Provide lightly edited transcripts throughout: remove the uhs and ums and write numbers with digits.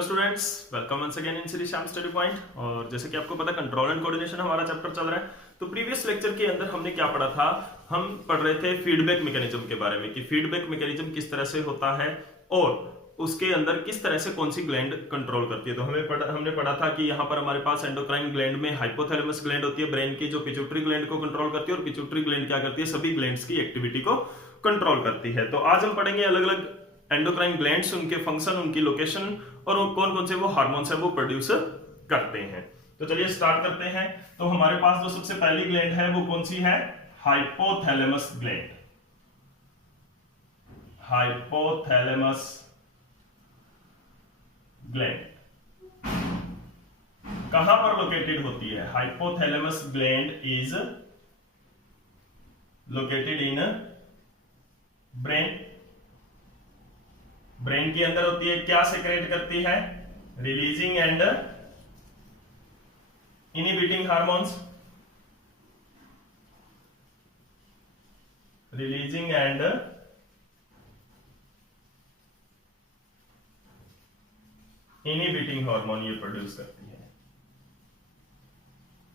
Hello students, welcome once again in Shri Shyam study point. और जैसे कि आपको पता, कंट्रोल एंड कोऑर्डिनेशन हमारा चैप्टर चल रहा है। तो प्रीवियस लेक्चर के अंदर हमने क्या पढ़ा था? हम पढ़ रहे थे फीडबैक मैकेनिज्म के बारे में कि फीडबैक मैकेनिज्म किस तरह से होता है और उसके अंदर किस तरह से कौन सी ग्लैंड कंट्रोल करती है। तो हमने पढ़ा था कि यहाँ पर हमारे पास एंडोक्राइन ग्लैंड में हाइपोथैलेमस ग्लैंड होती है ब्रेन की, जो पिट्यूटरी ग्लैंड को कंट्रोल करती है, और पिट्यूटरी ग्लैंड क्या करती है? सभी ग्लैंड्स की एक्टिविटी को कंट्रोल करती है। तो आज हम पढ़ेंगे अलग अलग एंडोक्राइन ग्लैंड्स, उनके फंक्शन, उनकी लोकेशन और कौन कौन से वो हार्मोन्स है वो प्रोड्यूस करते हैं। तो चलिए स्टार्ट करते हैं। तो हमारे पास जो सबसे पहली ग्लैंड है वो कौन सी है? Hypothalamus gland. हाइपोथैलेमस ग्लैंड कहां पर लोकेटेड होती है? Hypothalamus gland is located in brain. Brain के अंदर होती है। क्या सेक्रेट करती है? Releasing and inhibiting hormones. Releasing and inhibiting hormone ये प्रोड्यूस करती है।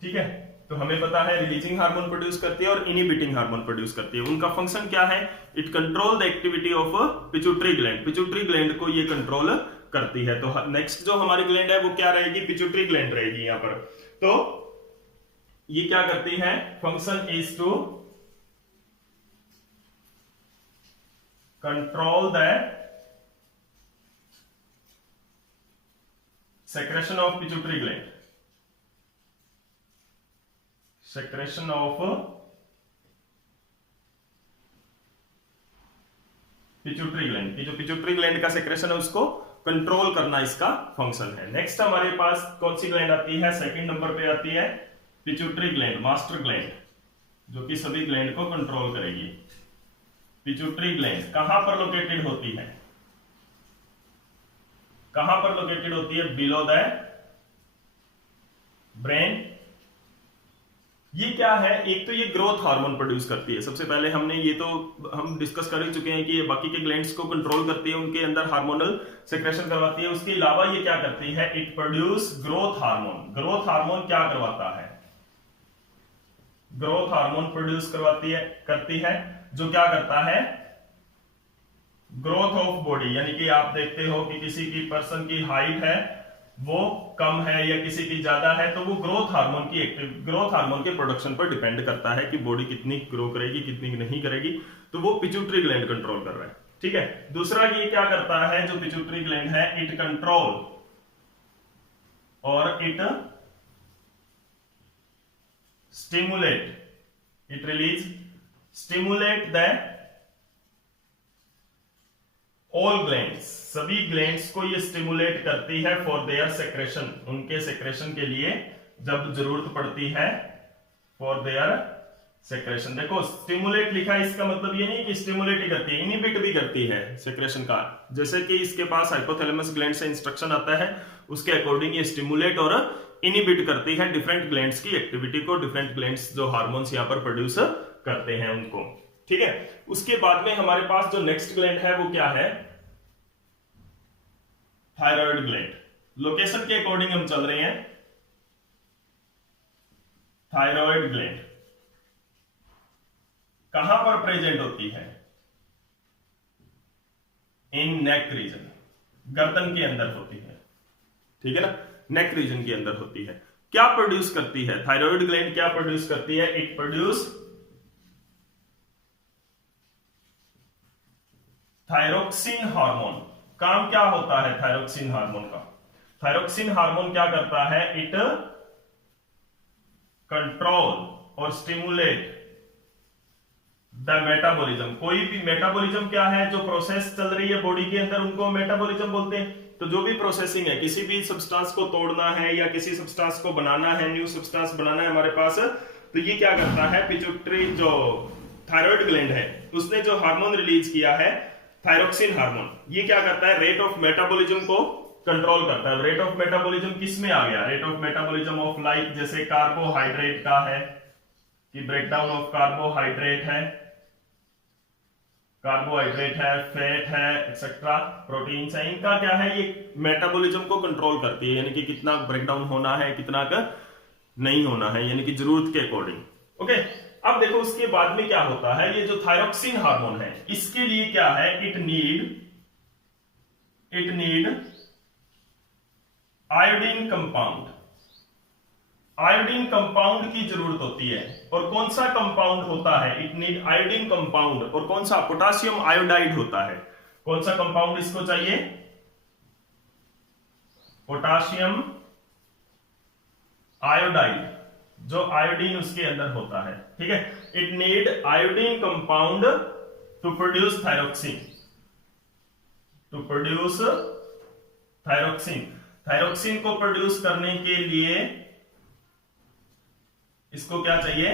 ठीक है, तो हमें पता है रिलीजिंग हार्मोन प्रोड्यूस करती है और इनहिबिटिंग हार्मोन प्रोड्यूस करती है। उनका फंक्शन क्या है? It control the activity of pituitary gland. Pituitary gland को ये कंट्रोल करती है। तो नेक्स्ट जो हमारी ग्लैंड है वो क्या रहेगी? पिट्यूटरी ग्लैंड रहेगी यहां पर। तो ये क्या करती है? Function is to control the secretion of pituitary gland. Secretion of pituitary gland की, जो पिट्यूटरी ग्लैंड का सेक्रेशन है उसको कंट्रोल करना इसका फंक्शन है। नेक्स्ट हमारे पास कौन सी ग्लैंड आती है? सेकंड नंबर पे आती है पिट्यूटरी ग्लैंड, मास्टर ग्लैंड, जो कि सभी ग्लैंड को कंट्रोल करेगी। पिट्यूटरी ग्लैंड कहां पर लोकेटेड होती है? कहां पर लोकेटेड होती है? Below the brain. ये क्या है? एक तो ये ग्रोथ हार्मोन प्रोड्यूस करती है। सबसे पहले हमने ये तो हम डिस्कस कर ही चुके हैं कि ये बाकी के ग्लैंड्स को कंट्रोल करती है, उनके अंदर हार्मोनल सेक्रेशन करवाती है। उसके अलावा ये क्या करती है? It produce growth hormone. Growth hormone क्या करवाता है? ग्रोथ हार्मोन प्रोड्यूस करती है, जो क्या करता है? Growth of body. यानी कि आप देखते हो कि किसी की पर्सन की हाइट है वो कम है या किसी की ज्यादा है, तो वो ग्रोथ हार्मोन के प्रोडक्शन पर डिपेंड करता है कि बॉडी कितनी ग्रो करेगी, कितनी नहीं करेगी। तो वो पिट्यूटरी ग्लैंड कंट्रोल कर रहा है। ठीक है। दूसरा ये क्या करता है जो पिट्यूटरी ग्लैंड है? इट कंट्रोल और it stimulate the all glands. सभी ग्लैंड्स को ये स्टिमुलेट करती है फॉर देयर सेक्रेशन, उनके सेक्रेशन के लिए जब जरूरत पड़ती है, फॉर देयर सेक्रेशन। देखो स्टिमुलेट लिखा है, इसका मतलब ये नहीं कि स्टिमुलेट ही करती है, इनहिबिट भी करती है सेक्रेशन का। जैसे कि इसके पास हाइपोथैलेमस ग्लैंड से इंस्ट्रक्शन आता है, उसके अकॉर्डिंग ये स्टिमुलेट और इनहिबिट करती है डिफरेंट ग्लैंड्स की एक्टिविटी को, डिफरेंट ग्लैंड्स जो हार्मोन्स यहां पर प्रोड्यूस करते हैं उनको। ठीक है। उसके बाद में हमारे पास जो नेक्स्ट ग्लैंड है वो क्या है? Thyroid gland. लोकेशन के अकॉर्डिंग हम चल रहे हैं। थायराइड ग्लैंड कहां पर प्रेजेंट होती है? इन नेक रीजन, गर्दन के अंदर होती है। ठीक है ना, नेक रीजन के अंदर होती है। क्या प्रोड्यूस करती है थायराइड ग्लैंड? क्या प्रोड्यूस करती है? It produce thyroxine hormone. काम क्या होता है थायरोक्सिन हार्मोन का? थायरोक्सिन हार्मोन क्या करता है? इट कंट्रोल और स्टिमुलेट द मेटाबॉलिज्म। कोई भी मेटाबॉलिज्म क्या है? जो प्रोसेस चल रही है बॉडी के अंदर, उनको मेटाबॉलिज्म बोलते हैं। तो जो भी प्रोसेसिंग है, किसी भी सब्सटेंस को तोड़ना है या किसी सब्सटेंस को बनाना है, न्यू सब्सटेंस बनाना है हमारे पास, तो ये क्या करता है? पिट्यूटरी जो थायराइड ग्लैंड है उसने जो हार्मोन रिलीज किया है थायरोक्सिन हार्मोन, ये क्या करता है? रेट ऑफ मेटाबॉलिज्म को कंट्रोल करता है। रेट ऑफ मेटाबॉलिज्म किस में आ गया? Rate of metabolism of like जैसे कार्बोहाइड्रेट का है कि ब्रेकडाउन ऑफ कार्बोहाइड्रेट है, कार्बोहाइड्रेट है, फैट है, एक्सेट्रा, प्रोटीन है, इनका क्या है, ये मेटाबॉलिज्म को कंट्रोल करती है, यानी कि कितना ब्रेकडाउन होना है, कितना का नहीं होना है, यानी कि जरूरत के अकॉर्डिंग। ओके, अब देखो उसके बाद में क्या होता है, ये जो थायरोक्सिन हार्मोन है, इसके लिए क्या है, it need iodine compound, iodine compound की जरूरत होती है। और कौन सा कंपाउंड होता है, इट नीड आयोडीन कंपाउंड, और कौन सा, पोटासियम आयोडाइड होता है। कौन सा कंपाउंड इसको चाहिए, पोटासियम आयोडाइड, जो आयोडीन उसके अंदर होता है, ठीक है। It need iodine compound to produce thyroxine, to produce thyroxine. Thyroxine को प्रोड्यूस करने के लिए इसको क्या चाहिए,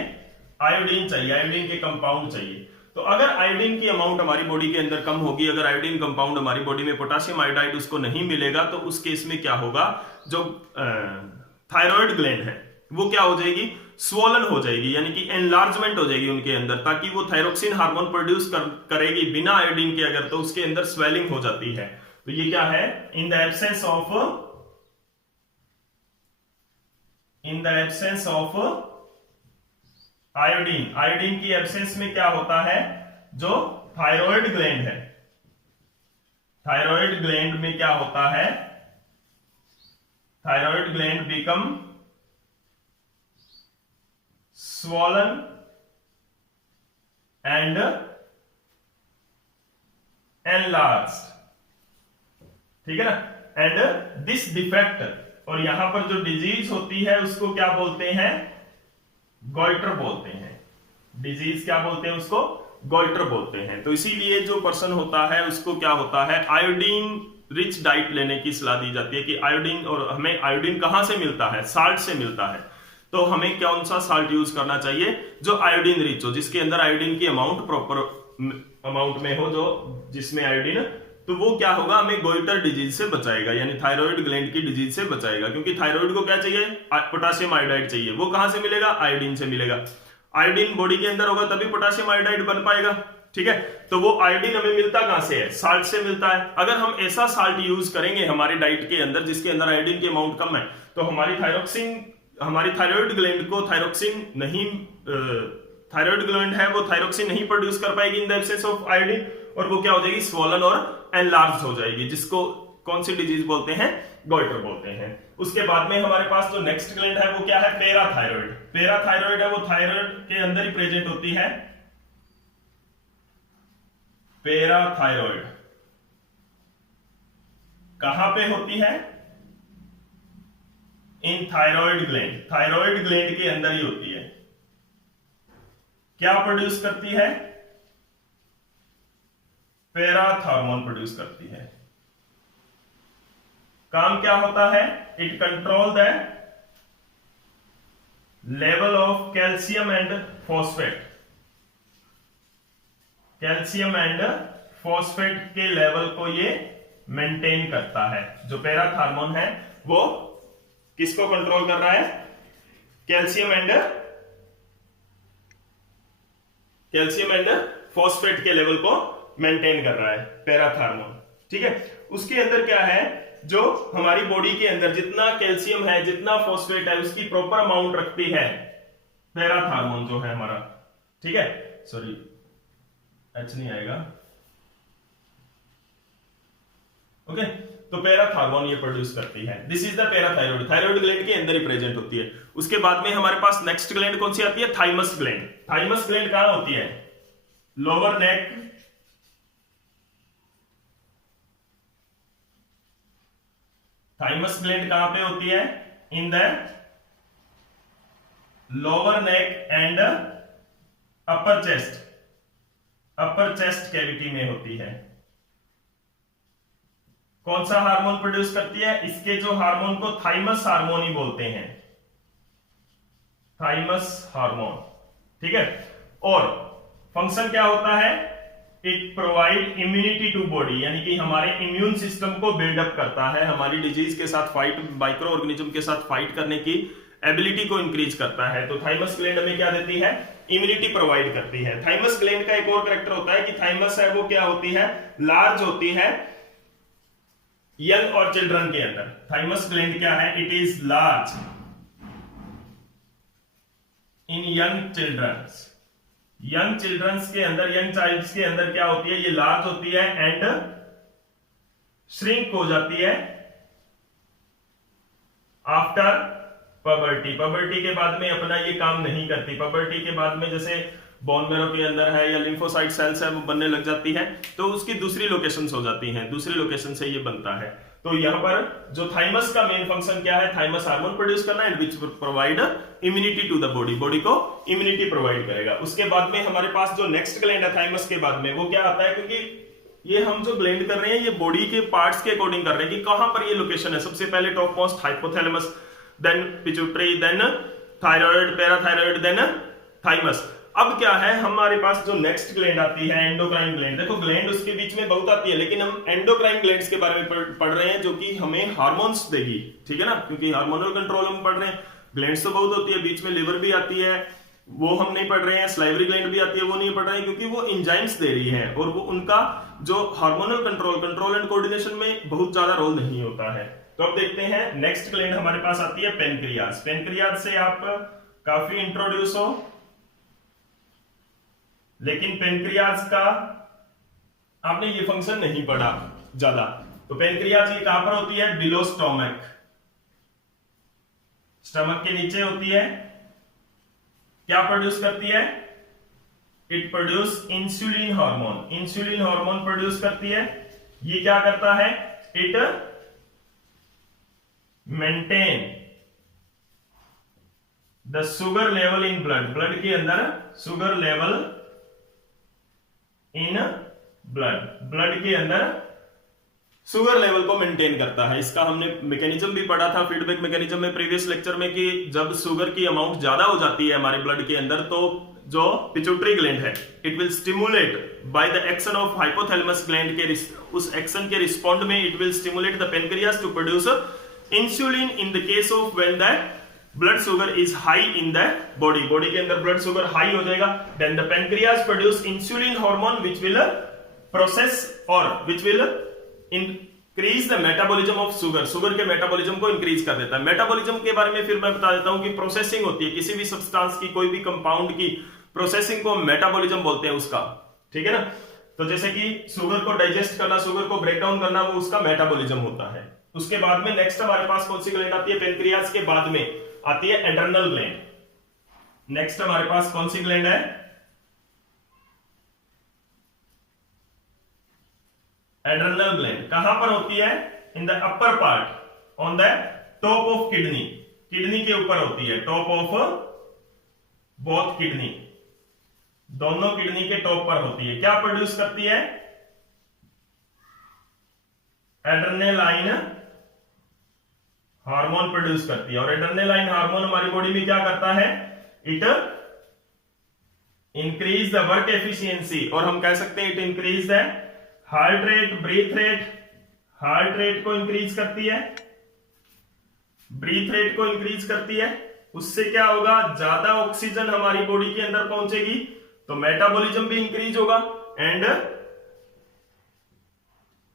आयोडीन चाहिए, आयोडीन के कंपाउंड चाहिए। तो अगर आयोडीन की अमाउंट हमारी बॉडी के अंदर कम होगी, अगर आयोडीन कंपाउंड हमारी बॉडी में पोटासियम आयोडाइड उसको नहीं मिलेगा, तो उस केस में क्या होगा, जो थायराइड ग्लैंड है वो क्या हो जाएगी, स्वोलन हो जाएगी, यानी कि एनलार्जमेंट हो जाएगी उनके अंदर, ताकि वो थायरोक्सिन हार्मोन प्रोड्यूस करेगी बिना आयोडीन के, अगर तो उसके अंदर स्वेलिंग हो जाती है। तो ये क्या है, in the absence of iodine, iodine की एब्सेंस में क्या होता है, जो थायराइड ग्लैंड है, थायराइड ग्लैंड में क्या होता है, thyroid gland become swollen and enlarged, ठीक है ना। एंड दिस डिफेक्ट, और यहां पर जो डिजीज होती है उसको क्या बोलते हैं, गॉइटर बोलते हैं। डिजीज क्या बोलते हैं उसको, गॉइटर बोलते हैं। तो इसीलिए जो पर्सन होता है उसको क्या होता है, आयोडीन रिच डाइट लेने की सलाह दी जाती है कि आयोडीन, और हमें आयोडीन कहां से मिलता है, साल्ट से मिलता है। तो हमें कौन सा साल्ट यूज करना चाहिए, जो आयोडीन रिच हो, जिसके अंदर आयोडीन की अमाउंट प्रॉपर अमाउंट में हो, जो जिसमें आयोडीन, तो वो क्या होगा, हमें गोइटर डिजीज से बचाएगा, यानी थायराइड ग्लैंड की डिजीज से बचाएगा। क्योंकि थायराइड को क्या चाहिए, पोटासियम आयोडाइड चाहिए, वो कहां से मिलेगा, आयोडीन से मिलेगा। आयोडीन बॉडी के अंदर होगा तभी पोटासियम आयोडाइड बन पाएगा, ठीक है। तो वो आयोडीन हमें मिलता कहां से है, साल्ट से मिलता है। अगर हम ऐसा साल्ट यूज करेंगे हमारी डाइट के अंदर जिसके अंदर आयोडीन की अमाउंट कम है, तो हमारी थायराइड ग्लैंड को थायरोक्सिन नहीं, थायराइड ग्लैंड है वो थायरोक्सिन नहीं प्रोड्यूस कर पाएगी in the absence of iodine, और वो क्या हो जाएगी, स्वोलन और एनलार्ज हो जाएगी, जिसको कौन सी डिजीज बोलते हैं, गॉइटर बोलते हैं। उसके बाद में हमारे पास जो नेक्स्ट ग्लैंड है वो क्या है, पैराथायरॉइड। पैराथायरॉइड है वो थायराइड के अंदर ही प्रेजेंट होती है। पैराथायरॉइड कहां पे होती है, इन थायराइड ग्लैंड, थायराइड ग्लैंड के अंदर ही होती है। क्या प्रोड्यूस करती है, पैराथॉर्मोन प्रोड्यूस करती है। काम क्या होता है, it control the level of calcium and phosphate, calcium and phosphate के लेवल को ये मेंटेन करता है। जो पैराथॉर्मोन है वो किसको कंट्रोल कर रहा है, कैल्शियम एंड फॉस्फेट के लेवल को मेंटेन कर रहा है पैराथॉर्मोन, ठीक है। उसके अंदर क्या है, जो हमारी बॉडी के अंदर जितना कैल्शियम है, जितना फॉस्फेट है, उसकी प्रॉपर अमाउंट रखती है पैराथॉर्मोन जो है हमारा, ठीक है। सॉरी, एच नहीं आएगा, ओके। तो पैराथॉर्मोन ये प्रोड्यूस करती है। This is the parathyroid, thyroid gland के अंदर ही प्रेजेंट होती है। उसके बाद में हमारे पास नेक्स्ट ग्लैंड कौन सी आती है, थाइमस ग्लैंड। थाइमस ग्लैंड कहां होती है, लोअर नेक, थाइमस ग्लैंड कहां पे होती है, in the lower neck and upper chest cavity में होती है। कौन सा हार्मोन प्रोड्यूस करती है, इसके जो हार्मोन को थाइमस हार्मोन ही बोलते हैं, थाइमस हार्मोन, ठीक है। और फंक्शन क्या होता है, it provide immunity to body, यानी कि हमारे इम्यून सिस्टम को बिल्डअप करता है, हमारी डिजीज के साथ फाइट, माइक्रो ऑर्गेनिज्म के साथ फाइट करने की एबिलिटी को इंक्रीज करता है। तो थाइमस ग्लैंड हमें क्या देती है, इम्यूनिटी प्रोवाइड करती है। थाइमस ग्लैंड का एक और कैरेक्टर होता है कि थाइमस है वो क्या होती है, लार्ज होती है यंग और चिल्ड्रन के अंदर। थाइमस ग्लैंड क्या है, it is large in young childrens. Young childrens के अंदर, यंग चाइल्ड्स के अंदर क्या होती है, ये लार्ज होती है एंड श्रिंक हो जाती है आफ्टर पबर्टी। पबर्टी के बाद में अपना ये काम नहीं करती। पबर्टी के बाद में जैसे बोन मैरो के अंदर है या लिम्फोसाइट सेल्स है वो बनने लग जाती है, तो उसकी दूसरी लोकेशन हो जाती हैं, दूसरी लोकेशन से ये बनता है। तो यहां पर जो थाइमस का मेन फंक्शन क्या है, थाइमस हार्मोन प्रोड्यूस करना and which provide immunity to the body, body को इम्यूनिटी प्रोवाइड करेगा। उसके बाद में हमारे पास जो नेक्स्ट ग्लैंड है थाइमस के बाद में, वो क्या आता है, क्योंकि ये हम जो ग्लैंड कर रहे हैं ये बॉडी के पार्ट्स के अकॉर्डिंग कर रहे हैं कि कहां पर ये लोकेशन है। सबसे पहले top most hypothalamus, then pituitary, then thyroid, parathyroid, then thymus. अब क्या है, हमारे पास जो नेक्स्ट ग्लैंड आती है एंडोक्राइन ग्लैंड। देखो ग्लैंड उसके बीच में बहुत आती है, लेकिन हम एंडोक्राइन ग्लैंड्स के बारे में पढ़ रहे हैं जो कि हमें हार्मोन्स देगी, ठीक है ना, क्योंकि हार्मोनल कंट्रोल हम पढ़ रहे हैं। ग्लैंड्स तो बहुत होती है, बीच में लिवर भी आती है, वो हम नहीं पढ़ रहे हैं। स्लाइवरी ग्लैंड भी आती है, वो नहीं पढ़ रहे हैं, क्योंकि वो एंजाइम्स दे रही है और वो उनका जो हार्मोनल कंट्रोल एंड कोऑर्डिनेशन में बहुत ज्यादा रोल नहीं होता है। तो अब देखते हैं नेक्स्ट ग्लैंड हमारे पास आती है पेनक्रियाज। पेनक्रियाज से आप काफी इंट्रोड्यूस हो, लेकिन पेनक्रियाज का आपने ये फंक्शन नहीं पढ़ा ज्यादा। तो पेनक्रियाज ये कहां पर होती है, बिलो स्टोमक, स्टमक के नीचे होती है। क्या प्रोड्यूस करती है, it produce insulin hormone, insulin hormone produce करती है। ये क्या करता है, it maintain the sugar level in blood, blood के अंदर sugar level in blood, blood के अंदर शुगर लेवल को मेंटेन करता है। इसका हमने मैकेनिज्म भी पढ़ा था फीडबैक मैकेनिज्म में प्रीवियस लेक्चर में, कि जब शुगर की अमाउंट ज्यादा हो जाती है हमारे ब्लड के अंदर, तो जो पिट्यूटरी ग्लैंड है it will stimulate by the action of hypothalamus gland के उस एक्शन के रिस्पॉन्ड में it will stimulate the pancreas to produce insulin in the case of when the blood sugar is high in the body, body के अंदर blood sugar high हो जाएगा, then the pancreas produce insulin hormone which will process और which will increase the metabolism of sugar, sugar के metabolism को increase कर देता है। मेटाबॉलिज्म के बारे में फिर मैं बता देता हूं कि प्रोसेसिंग होती है किसी भी सब्सटेंस की, कोई भी कंपाउंड की प्रोसेसिंग को मेटाबॉलिज्म बोलते हैं उसका, ठीक है ना। तो जैसे कि शुगर को डाइजेस्ट करना, शुगर को ब्रेक डाउन करना, वो उसका मेटाबॉलिज्म होता है। उसके बाद में नेक्स्ट हमारे पास कौन सी ग्लैंड आती है, पेनक्रियाज के बाद में आती है एड्रेनल ग्लैंड। नेक्स्ट हमारे पास कौन सी ग्लैंड है, एड्रेनल ग्लैंड। कहां पर होती है, in the upper part, on the top of kidney, kidney के ऊपर होती है, टॉप ऑफ बोथ किडनी, दोनों किडनी के टॉप पर होती है। क्या प्रोड्यूस करती है, एड्रेनालाइन हार्मोन प्रोड्यूस करती है। और एड्रेनालाइन हार्मोन हमारी बॉडी में क्या करता है, it increase the work efficiency, और हम कह सकते हैं it increase the heart rate, breath rate, heart rate को इंक्रीज करती है, ब्रीथ रेट को इंक्रीज करती है। उससे क्या होगा, ज्यादा ऑक्सीजन हमारी बॉडी के अंदर पहुंचेगी, तो मेटाबॉलिज्म भी इंक्रीज होगा and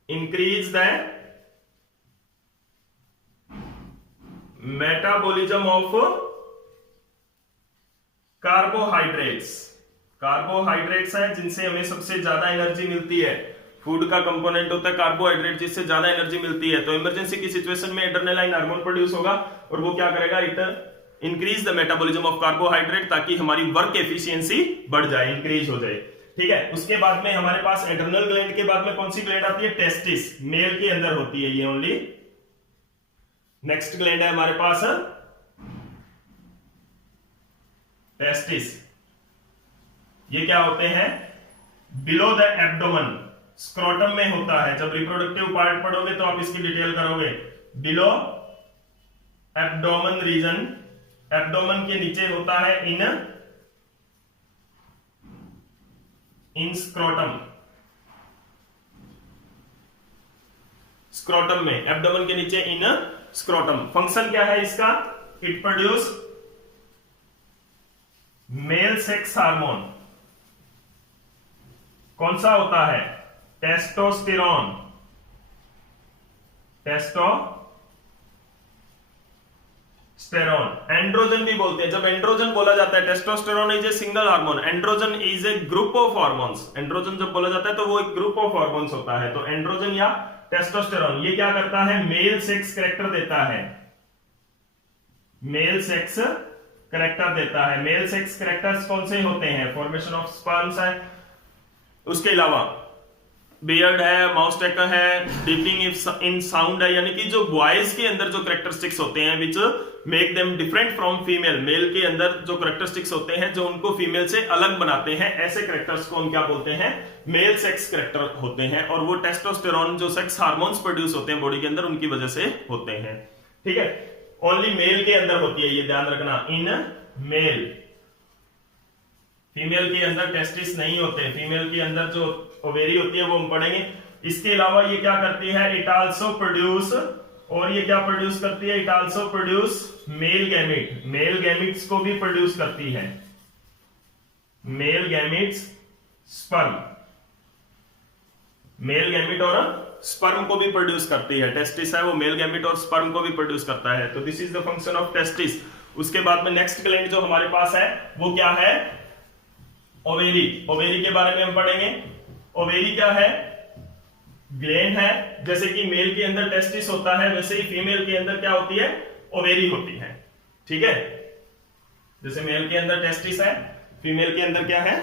increase the metabolism of carbohydrates. Carbohydrates है जिनसे हमें सबसे ज्यादा एनर्जी मिलती है, फूड का कंपोनेंट होता है कार्बोहाइड्रेट, जिससे ज्यादा एनर्जी मिलती है। तो इमरजेंसी की सिचुएशन में एड्रेनालाइन हार्मोन प्रोड्यूस होगा और वो क्या करेगा, it increase the metabolism of carbohydrate, ताकि हमारी वर्क एफिशिएंसी बढ़ जाए, इंक्रीज हो जाए, ठीक है। उसके बाद में हमारे पास एड्रेनल ग्लैंड के बाद में कौन सी ग्लैंड आती है, टेस्टिस, मेल के अंदर होती है ये ओनली। नेक्स्ट ग्लैंड है हमारे पास टेस्टिस। ये क्या होते हैं, बिलो द एब्डोमेन, स्क्रोटम में होता है। जब रिप्रोडक्टिव पार्ट पढ़ोगे तो आप इसकी डिटेल करोगे। बिलो एब्डोमेन रीजन, एब्डोमेन के नीचे होता है इन स्क्रोटम, स्क्रोटम में, एब्डोमेन के नीचे इन स्क्रोटम। फंक्शन क्या है इसका, it produce male sex hormone. कौन सा होता है? टेस्टोस्टेरोन। टेस्टोस्टेरोन एंड्रोजन भी बोलते हैं। जब एंड्रोजन बोला जाता है, testosterone is a single hormone, androgen is a group of hormones. Androgen जब बोला जाता है तो वो एक ग्रुप ऑफ हार्मोन्स होता है। तो एंड्रोजन या टेस्टोस्टेरोन ये क्या करता है? मेल सेक्स कैरेक्टर देता है। मेल सेक्स कैरेक्टर देता है। मेल सेक्स कैरेक्टर्स कौन से होते हैं? फॉर्मेशन ऑफ स्पर्म्स है, उसके अलावा बियर्ड है, माउस्टेक है, डीपनिंग इन साउंड है, यानी कि जो बॉयज के अंदर जो कैरेक्टरिस्टिक्स होते हैं which make them different from female, male के अंदर जो कैरेक्टरिस्टिक्स होते हैं जो उनको फीमेल से अलग बनाते हैं, ऐसे कैरेक्टर्स को हम क्या बोलते हैं? मेल सेक्स कैरेक्टर होते हैं। और वो टेस्टोस्टेरोन जो सेक्स हार्मोन्स प्रोड्यूस होते हैं बॉडी के अंदर उनकी वजह से होते हैं। ठीक है, ओनली मेल के अंदर होती है, ये ध्यान रखना। इन मेल, फीमेल के अंदर टेस्टिस नहीं होते। फीमेल के अंदर जो ओवेरी होती है वो हम पढ़ेंगे। इसके अलावा ये क्या करती है? इट आल्सो प्रोड्यूस, और ये क्या प्रोड्यूस करती है? It also produce male gamete. Male gametes को भी प्रोड्यूस करती है। Male gametes, sperm, male gamete और स्पर्म को भी प्रोड्यूस करती है। टेस्टिस है वो मेल गैमेट और स्पर्म को भी प्रोड्यूस करता है। तो this is the function of testis. उसके बाद में नेक्स्ट ग्लैंड जो हमारे पास है वो क्या है? ओवेरी। ओवेरी के बारे में हम पढ़ेंगे। ओवेरी क्या है? ग्लैंड है। जैसे कि मेल के अंदर टेस्टिस होता है वैसे ही फीमेल के अंदर क्या होती है? ओवेरी होती है। ठीक है, जैसे मेल के अंदर टेस्टिस है, फीमेल के अंदर क्या है?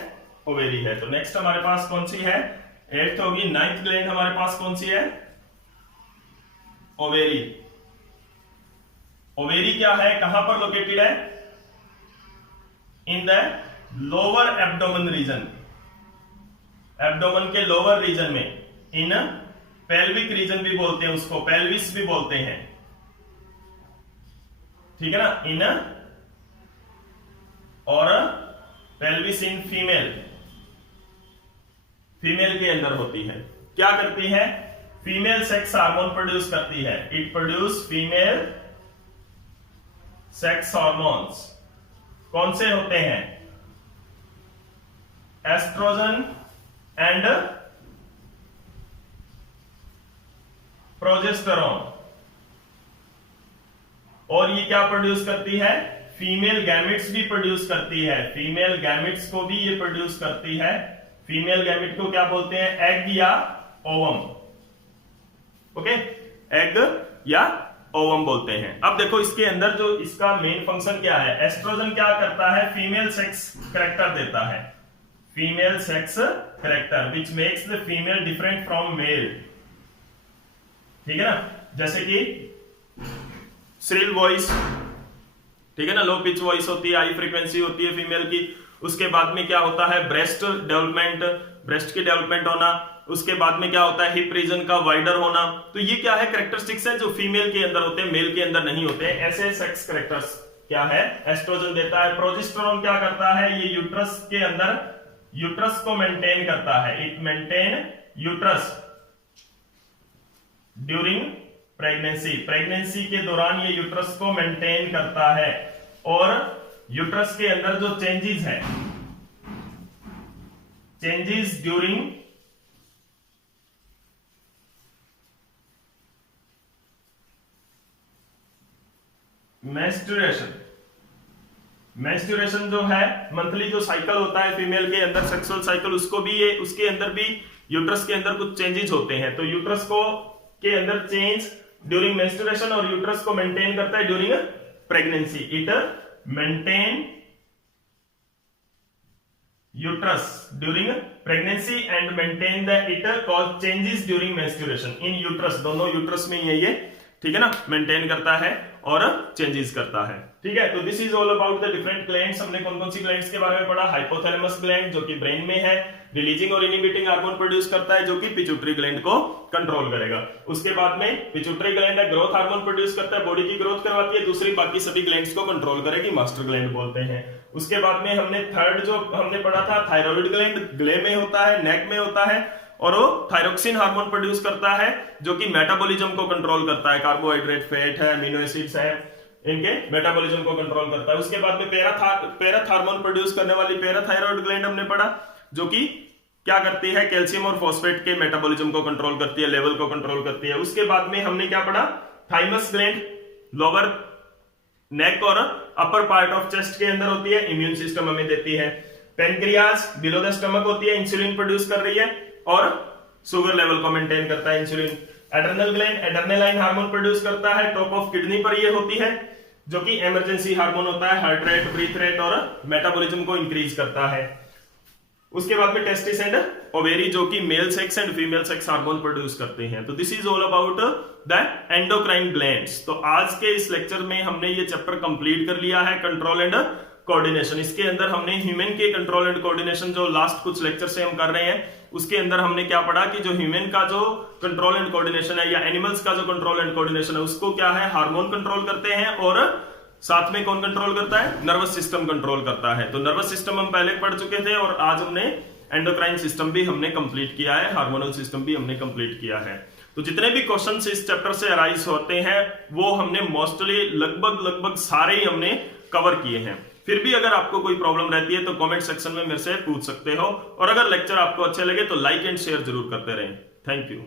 ओवेरी है। तो नेक्स्ट हमारे पास कौन सी है? 8th होगी। 9th ग्लैंड हमारे पास कौन सी है? ओवेरी। ओवेरी क्या है? कहां पर लोकेटेड है? In the lower abdomen region. Abdomen के लोअर रीजन में, इन पेल्विक रीजन भी बोलते हैं उसको, पेल्विस भी बोलते हैं। ठीक है ना? इन और पेल्विस इन फीमेल, फीमेल के अंदर होती है। क्या करती है? फीमेल सेक्स हार्मोन प्रोड्यूस करती है। It produce female sex hormones. कौन से होते हैं? Oestrogen and progesterone. और ये क्या प्रोड्यूस करती है? फीमेल गैमेट्स भी प्रोड्यूस करती है। फीमेल गैमेट्स को भी ये प्रोड्यूस करती है। फीमेल गैमेट को क्या बोलते हैं? एग या ओवम। ओके, एग या ओवम बोलते हैं। अब देखो इसके अंदर जो इसका मेन फंक्शन क्या है? एस्ट्रोजन क्या करता है? फीमेल सेक्स कैरेक्टर देता है। Female sex character which makes the female different from male. ठीक है ना? जैसे कि श्रिल वॉइस, ठीक है ना, लो पिच वॉइस होती है, हाई फ्रीक्वेंसी होती है फीमेल की। उसके बाद में क्या होता है? ब्रेस्ट डेवलपमेंट, ब्रेस्ट की डेवलपमेंट होना। उसके बाद में क्या होता है? हिप रीजन का वाइडर होना। तो ये क्या है? कैरेक्टरिस्टिक्स है जो फीमेल के अंदर होते हैं, मेल के अंदर नहीं होते। ऐसे सेक्स कैरेक्टर्स क्या है? एस्ट्रोजन देता है। प्रोजेस्टेरोन क्या करता है? ये यूट्रस के अंदर, यूट्रस को मेंटेन करता है। It maintain uterus during pregnancy. Pregnancy के दौरान ये यूट्रस को मेंटेन करता है। और यूट्रस के अंदर जो चेंजेस है, चेंजेस ड्यूरिंग मेंस्ट्रुएशन। मेंस्ट्रुएशन जो है मंथली जो साइकिल होता है फीमेल के अंदर, सेक्सुअल साइकिल, उसको भी ये, उसके अंदर भी यूट्रस के अंदर कुछ चेंजेस होते हैं। तो यूट्रस को के अंदर चेंज ड्यूरिंग मेंस्ट्रुएशन और यूट्रस को मेंटेन करता है during pregnancy. It maintain uterus during pregnancy and maintain the it cause changes during menstruation in uterus. दोनों यूट्रस में ही है ये, ठीक है ना, मेंटेन करता है और चेंजेस करता है। ठीक है, तो this is all about the different glands. हमने कौन कौन सी ग्लैंड्स के बारे में पढ़ा? हाइपोथैलेमस ग्लैंड जो कि ब्रेन में है, रिलीजिंग और इनहिबिटिंग हार्मोन प्रोड्यूस करता है जो कि पिट्यूटरी ग्लैंड को कंट्रोल करेगा। उसके बाद में पिट्यूटरी ग्लैंड है, ग्रोथ हार्मोन प्रोड्यूस करता है, बॉडी की ग्रोथ करवाती है। दूसरी बाकी सभी ग्लैंड्स को कंट्रोल करेगी, मास्टर ग्लैंड बोलते हैं। उसके बाद में हमने थर्ड जो हमने पढ़ा था थायराइड ग्लैंड, गले में होता है, नेक में होता है और वो थायरोक्सिन हार्मोन प्रोड्यूस करता है जो कि मेटाबॉलिज्म को कंट्रोल करता है। कार्बोहाइड्रेट, फैट है, अमीनो एसिड्स है, इनके मेटाबॉलिज्म को कंट्रोल करता है। उसके बाद में पैराथार्मोन प्रोड्यूस करने वाली पैराथायरॉयड ग्लैंड हमने पढ़ा, जो कि क्या करती है, कैल्शियम और फॉस्फेट के मेटाबॉलिज्म को कंट्रोल करती है, लेवल को कंट्रोल करती है। उसके बाद में हमने क्या पढ़ा, थाइमस ग्लैंड लोअर नेक और अपर पार्ट ऑफ चेस्ट के अंदर होती है, इम्यून सिस्टम हमें देती है। पेनक्रियास बिलो द स्टमक होती है, इंसुलिन प्रोड्यूस कर रही है और शुगर लेवल को मेंटेन करता है insulin. Adrenal gland adrenaline hormone produce करता है, टॉप ऑफ किडनी पर ये होती है, जो कि इमरजेंसी हार्मोन होता है, हार्ट रेट, ब्रीथ रेट और मेटाबॉलिज्म को इंक्रीज करता है। उसके बाद में टेस्टिस एंड ओवेरी, जो कि male sex and female sex hormone produce करते हैं। तो this is all about the endocrine glands. तो आज के इस लेक्चर में हमने ये चैप्टर कंप्लीट कर लिया है, कंट्रोल एंड कोऑर्डिनेशन। इसके अंदर हमने ह्यूमन के कंट्रोल एंड कोऑर्डिनेशन, जो लास्ट कुछ लेक्चर से हम कर रहे हैं, उसके अंदर हमने क्या पढ़ा कि जो ह्यूमन का जो कंट्रोल एंड कोऑर्डिनेशन है या एनिमल्स का जो कंट्रोल एंड कोऑर्डिनेशन है, उसको क्या है, हार्मोन कंट्रोल करते हैं और साथ में कौन कंट्रोल करता है, नर्वस सिस्टम कंट्रोल करता है। तो नर्वस सिस्टम हम पहले पढ़ चुके थे और आज हमने एंडोक्राइन सिस्टम भी हमने कंप्लीट किया है, हार्मोनल सिस्टम भी हमने कंप्लीट किया है। तो जितने भी क्वेश्चंस इस चैप्टर से अराइज होते हैं वो हमने मोस्टली लगभग सारे ही हमने कवर किए हैं। फिर भी अगर आपको कोई प्रॉब्लम रहती है तो कमेंट सेक्शन में मेरे से पूछ सकते हो, और अगर लेक्चर आपको अच्छे लगे तो लाइक एंड शेयर जरूर करते रहें। Thank you.